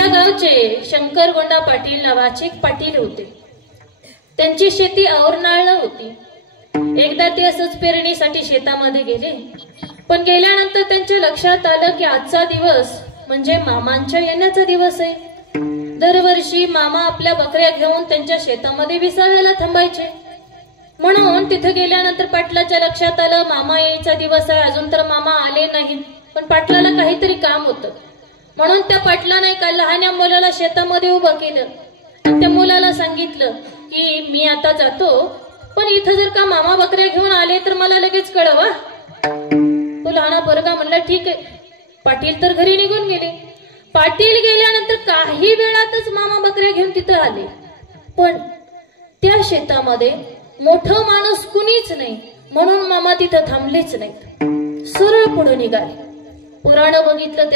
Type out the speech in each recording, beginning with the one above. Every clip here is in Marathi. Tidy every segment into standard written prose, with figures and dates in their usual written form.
त्या गावचे शंकरगोंडा पाटील नावाचे एक पाटील होते. त्यांची शेती औरनाळ होती. एकदा ते असंच पेरणीसाठी शेतामध्ये गेले, पण गेल्यानंतर त्यांच्या लक्षात आलं की आजचा दिवस म्हणजे मामांच्या येण्याचा दिवस आहे. दरवर्षी मामा आपल्या बकऱ्या घेऊन त्यांच्या शेतामध्ये विसाव्याला थांबायचे. म्हणून तिथे गेल्यानंतर पाटलाच्या लक्षात आलं मामा यायचा दिवस आहे, अजून तर मामा आले नाहीत. पण पाटलाला काहीतरी काम होतं, म्हणून त्या पाटलाने एका लहान्या मुलाला शेतामध्ये उभं केलं आणि त्या मुलाला सांगितलं की मी आता जातो, पण इथं जर का मामा बकऱ्या घेऊन आले तर मला लगेच कळवा. तो लहाना पोरगा म्हणला ठीक आहे. पाटील तर घरी निघून गेले. पाटील गेल्यानंतर काही वेळातच मामा बकऱ्या घेऊन तिथं आले, पण त्या शेतामध्ये मोठं माणूस कुणीच नाही, म्हणून मामा तिथं थांबलेच नाहीत. सरळ पुढे निघाले. पुराण बघितलं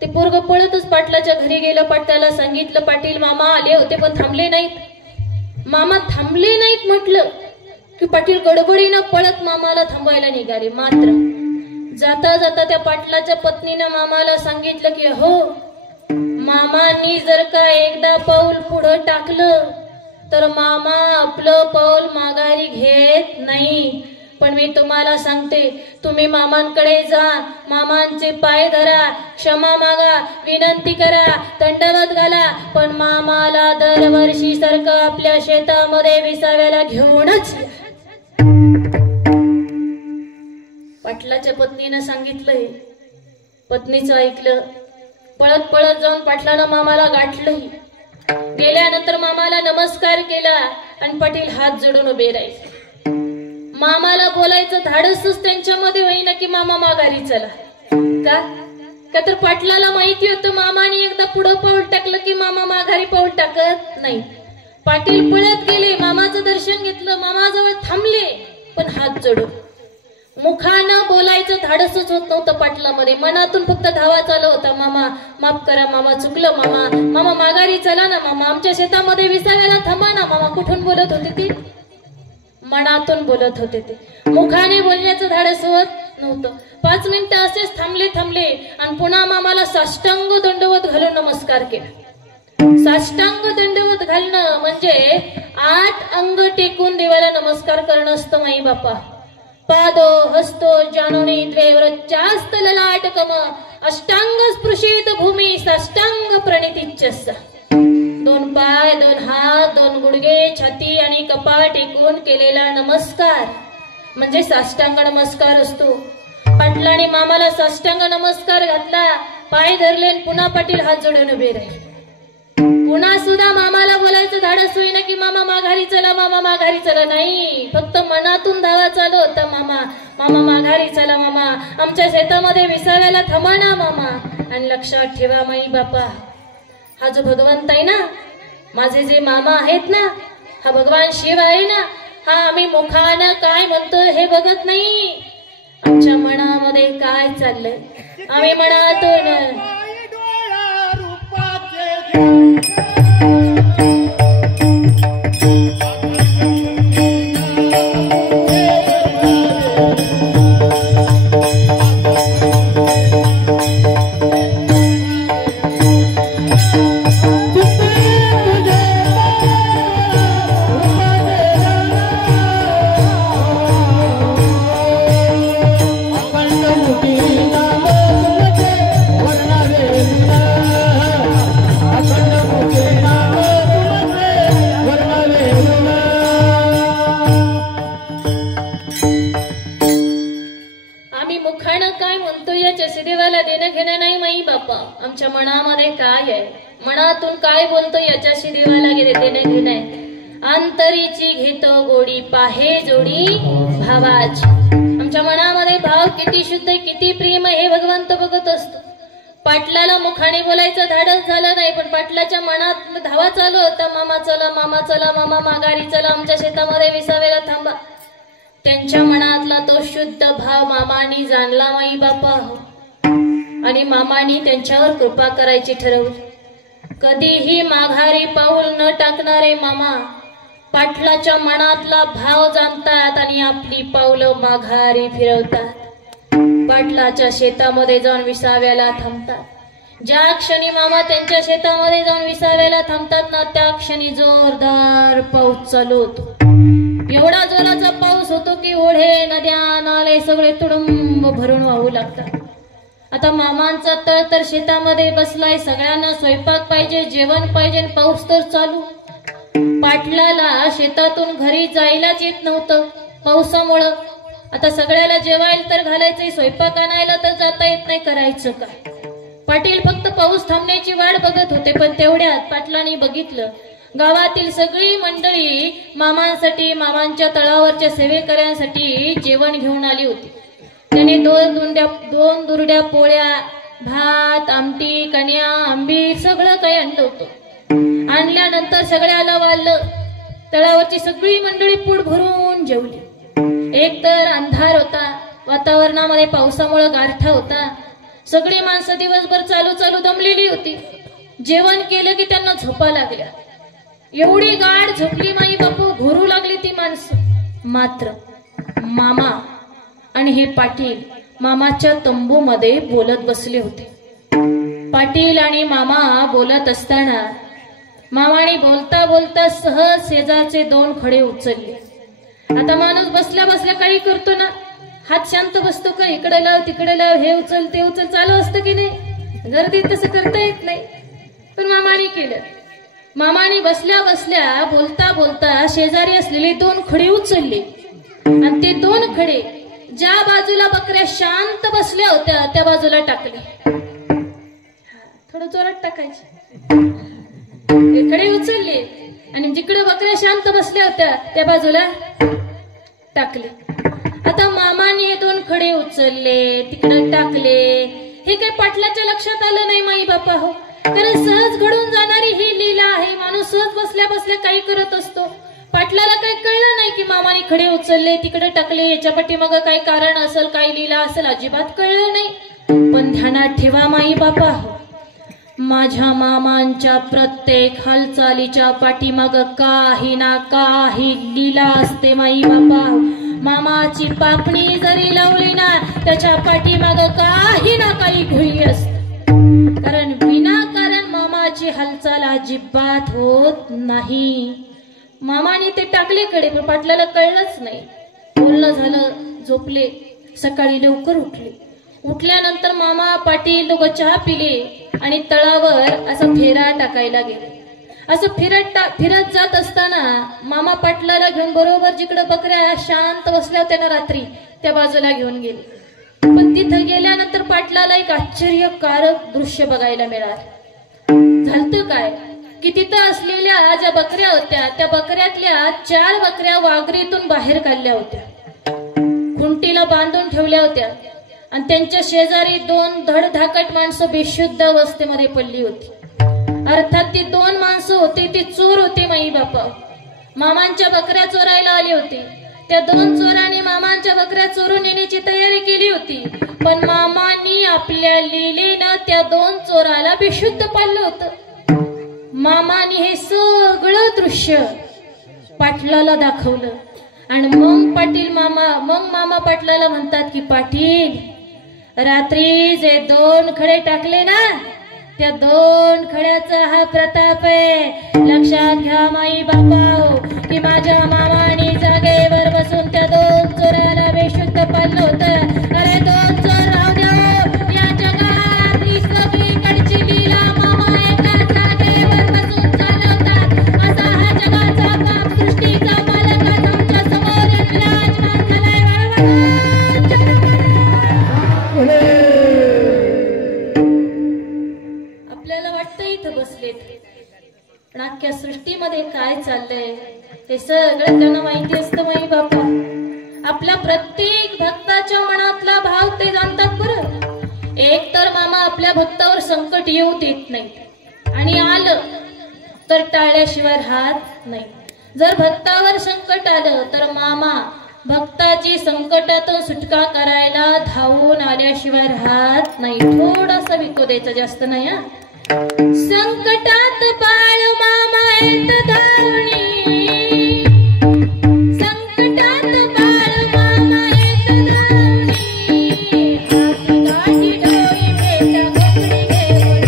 ते पोरग पळतच पाटलाच्या घरी गेलं. पाटलाला सांगितलं पाटील मामा आले होते पण थांबले नाहीत. मामा थांबले नाहीत म्हटलं की पाटील गडबडीनं पळत मामाला थांबायला निघाले. मात्र जाता जाता त्या पाटलाच्या पत्नीनं मामाला सांगितलं की हो, मामांनी जर का एकदा पाऊल पुढं टाकलं तर मामा आपलं पाऊल माघारी घेत नाही. पण मी तुम्हाला सांगते, तुम्ही मामांकडे जा, मामांचे पाय धरा, क्षमा मागा, विनंती करा, दंडवत घाला, पण मामाला दरवर्षी सारखं आपल्या शेतामध्ये विसाव्याला घेऊनच. पाटलाच्या पत्नीनं सांगितलंय. पत्नीचं ऐकलं. पळत पळत जाऊन पाटलानं मामाला गाठलंही. गेल्यानंतर मामाला नमस्कार केला आणि पाटील हात जोडून उभे राहिले. मामाला बोलायचं धाडसच त्यांच्यामध्ये होईना की मामा माघारी चला. का तर पाटलाला माहिती होतं मामाने एकदा पुढं पाऊल टाकलं की मामा माघारी पाऊल टाकत नाही. पाटील पळत गेले, मामाचं दर्शन घेतलं, मामाजवळ थांबले, पण हात जोडून. मुखानं बोलायचं धाडसच होत नव्हतं पाटलामध्ये. मनातून फक्त धावा चालू होता, मामा माफ करा, मामा चुकलं, मामा माघारी चला ना, मामा आमच्या शेतामध्ये विसाव्याला थांबा ना. मामा कुठून बोलत होते ते? मनातून बोलत होते ते. मुखाने बोलण्याचं धाडस होत नव्हतं. 5 मिनिटं असेच थांबले आणि पुन्हा मामाला साष्टांग दंडवत घालून नमस्कार केला. साष्टांग दंडवत घालणं म्हणजे 8 अंग टेकून देवाला नमस्कार करणं असतं. माई बापा पादो हस्तो जानोनी द्वैव्रचास्त ललाटकम अष्टांग स्पृशेत भूमी साष्टांग प्रणितीच्चस. 2 पाय, 2 हात, 2 गुडघे, छाती आणि कपाळ टेकून केलेला नमस्कार म्हणजे साष्टांग नमस्कार असतो. पाटलाने मामाला साष्टांग नमस्कार घातला, पाय धरले, पुन्हा पाटील हात जोडून उभे राहिले. पुन्हा सुद्धा मामाला बोलायचं धाडस होईना की मामा माघारी चला, मामा माघारी चला. नाही, फक्त मनातून धावा चालू होता, मामा माघारी चला, मामा आमच्या शेतामध्ये विसाव्याला थांबा ना मामा. आणि लक्षात ठेवा माई बापा, हा जो भगवंत आहे ना, माझे जे मामा आहेत ना, हा भगवान शिव आहे ना, हा आम्ही मुखानं काय म्हणतो हे बघत नाही, आमच्या मनामध्ये काय चाललंय आम्ही मनातून. आमच्या मनामध्ये काय आहे, मनातून काय बोलतो याच्याशी देवाला देणे घेणे. अंतरीची घेतो गोडी पाहे जोडी भावाची. आमच्या मनामध्ये भाव किती शुद्ध किती प्रेम हे भगवंत बघत असतो. पाटलाला मुखाने बोलायचं धाडस झालं नाही, पण पाटलाच्या मनात धावा चालू होता, मामा चला, मामा चला, मामा माघारी चला, आमच्या शेतामध्ये विसाव्याला थांबा. त्यांच्या मनातला तो शुद्ध भाव मामानी जाणला माई बापा. आणि मामानी त्यांच्यावर कृपा करायची ठरवली. कधीही माघारी पाऊल न टाकणारे मामा पाटलाच्या मनातला भाव जाणतात आणि आपली पावलं माघारी फिरवतात. पाटलाच्या शेतामध्ये जाऊन विसाव्याला थांबतात. ज्या क्षणी मामा त्यांच्या शेतामध्ये जाऊन विसाव्याला थांबतात ना त्या क्षणी जोरदार पाऊस चालू होतो. एवढा जोराचा पाऊस होतो की ओढे नद्या नाले सगळे तुडुंब भरून वाहू लागतात. आता मामांचा तळ तर शेतामध्ये बसलाय, सगळ्यांना स्वयंपाक पाहिजे, जेवण पाहिजे, पाऊस तर चालू. पाटलाला शेतातून घरी जायलाच येत नव्हतं पावसामुळं. आता सगळ्याला जेवायला तर घालायचंय, स्वयंपाक आणायला तर जाता येत नाही, करायचं काय. पाटील फक्त पाऊस थांबण्याची वाट बघत होते. पण तेवढ्यात पाटलांनी बघितलं गावातील सगळी मंडळी मामांसाठी, मामांच्या तळावरच्या सेवेकऱ्यांसाठी जेवण घेऊन आली होती. त्याने दोन दुरड्या पोळ्या, भात, आमटी, कन्या, आंबील सगळं काही आणलं होतं. आणल्यानंतर सगळ्याला वाढलं. तळावरची सगळी मंडळी पोट भरून जेवली. एक तर अंधार होता, वातावरणामध्ये पावसामुळे गारठा होता. सगळी माणसं दिवसभर चालू दमलेली होती. जेवण केलं की त्यांना झोपा लागल्या. एवढी गाढ झोपली माई बापू, घोरू लागली ती माणसं. मात्र मामा आणि हे पाटील मामाच्या तंबूमध्ये बोलत बसले होते. पाटील आणि मामा बोलत असताना मामाने बोलता बोलता सहज शेजारचे 2 खडे उचलले. आता माणूस बसल्या बसल्या काही करतो ना, हात शांत बसतो का, इकडे लाव तिकडे लाव, हे उचल ते उचल चालू असतं की नाही. गर्दीत तसं करता येत नाही, पण मामाने केलं. मामाने बसल्या बसल्या बोलता बोलता शेजारी असलेले 2 खडे उचलले आणि ते 2 खडे ज्या बाजूला बकऱ्या शांत बसल्या होत्या त्या बाजूला टाकले. थोडं जोरात टाकायचे. खडे उचलले आणि जिकडे बकऱ्या शांत बसल्या होत्या त्या बाजूला टाकले. आता मामाने हे 2 खडे उचलले, तिकडे टाकले. हे काही पाटलाच्या लक्षात आलं नाही माई बापा हो, कारण सहज घडून जाणारी ही लीला आहे. माणूस सहज बसल्या बसल्या काही करत असतो. पाटलाला काही कळलं नाही की मामाने खडे उचलले, तिकडे टाकले, याच्या पाठीमागं काही कारण असेल, काही लीला असेल, अजिबात कळलं नाही. पण ध्यानात ठेवा माई बापा हो, माझ्या मामांच्या प्रत्येक हालचालीच्या पाठीमाग काही ना काही लीला असते माई बापा. मामाची पापणी जरी लावली ना त्याच्या पाठीमाग काही ना काही घोई असते. कारण विनाकारण मामाची हालचाल अजिबात होत नाही. मामाने ते टाकले कडे, पण पाटलाला कळलंच नाही. बोलणं झालं, झोपले. सकाळी लवकर उठले. उठल्यानंतर मामा पाटील लोक चहा पिले आणि तळावर असं फेरा टाकायला गेले. असं फिरत जात असताना मामा पाटलाला घेऊन बरोबर जिकडे बकऱ्या शांत बसल्या होत्या ना रात्री त्या बाजूला घेऊन गेले. पण तिथं गेल्यानंतर पाटलाला एक आश्चर्यकारक दृश्य बघायला मिळालं. झालं काय की तिथं असलेल्या ज्या बकऱ्या होत्या त्या बकऱ्यातल्या 4 बकऱ्या वाघरीतून बाहेर काढल्या होत्या, खुंटीला बांधून ठेवल्या होत्या आणि त्यांच्या शेजारी 2 धडधाकट माणसं बेशुद्ध अवस्थेमध्ये पडली होती. अर्थात ती 2 माणसं होते ते चोर होते माई बापा. मामांच्या बकऱ्या चोरायला आले होते. त्या 2 चोरांनी मामांच्या बकऱ्या चोरून येण्याची तयारी केली होती. पण मामांनी आपल्या लीलेनं त्या 2 चोराला बेशुद्ध पाडलं होतं. मामाने हे सगळं दृश्य पाटलाला दाखवलं आणि मग मामा पाटलाला म्हणतात की पाटील, रात्री जे 2 खडे टाकले ना त्या 2 खड्याचा हा प्रताप आहे. लक्षात घ्या माई बापा की माझ्या मामाने जागेवर बसून त्या 2 चोराला बेशुद्ध पाडलं होतं. अरे 2 चोर राहू द्या, या जगातली सगळीकडची लीला मामा एका जागेवर बसून चालवतात. असा हा जगाचा काम सृष्टीचा मालक आमच्या समोर विराजमान झालाय. आपल्याला वाटतं इथं बसलेत, पण अख्ख्या सृष्टीमध्ये काय चाललंय ते सगळं त्यांना माहिती असतं माई बापा. आपल्या प्रत्येक भक्ताच्या मनातला भाव ते जाणतात बरं. एक तर मामा आपल्या भक्तावर संकट येऊ देत नाही आणि आलं तर टाळल्याशिवाय राहत नाही. जर भक्तावर संकट आलं तर मामा भक्ताची संकटातून सुटका करायला धावून आल्याशिवाय राहत नाही. थोडासा विको द्यायचा, जास्त नाही हा. संकटात बाळ मामा येत धावणी, संकटात बाळ मामा येत धावणी, हाती काठी डोई बेटा घोकडी घेऊन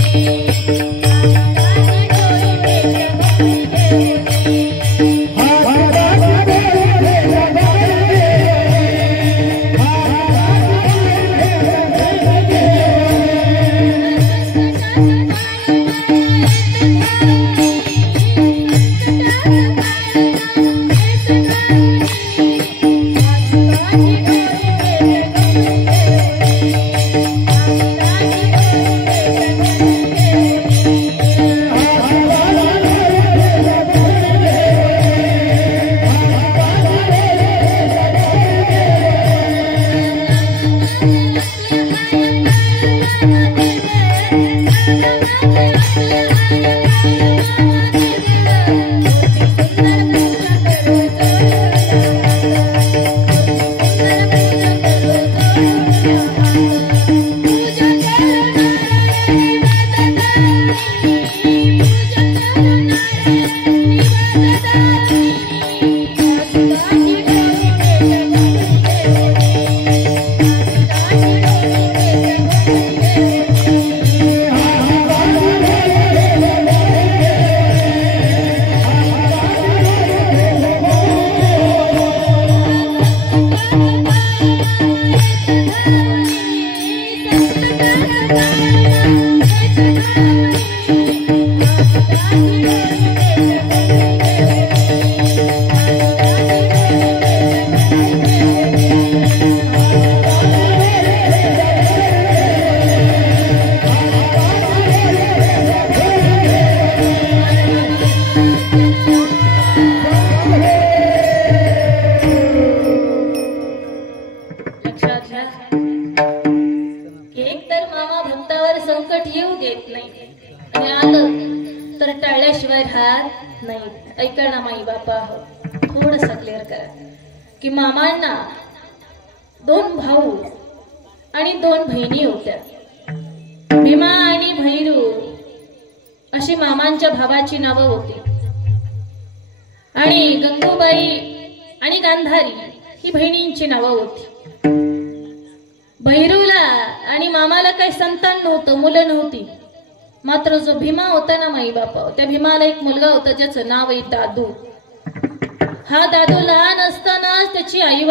तर टाळल्याशिवाय राहत नाही. ऐका ना माई बापा, थोडंसं क्लिअर करा की मामांना 2 भाऊ आणि 2 बहिणी होत्या. भीमा आणि भैरू अशी मामांच्या भावाची नावं होती. आणि गंगूबाई आणि गांधारी ही बहिणींची नावं होती. भैरूला आणि मामाला काही संतान नव्हतं, मुलं नव्हती. मात्र जो भीमा होता ना माई बापा, त्या भीमाला एक मुलगा होता ज्याचं नाव आहे दादू. हा दादू लहान असतानाच त्याची आई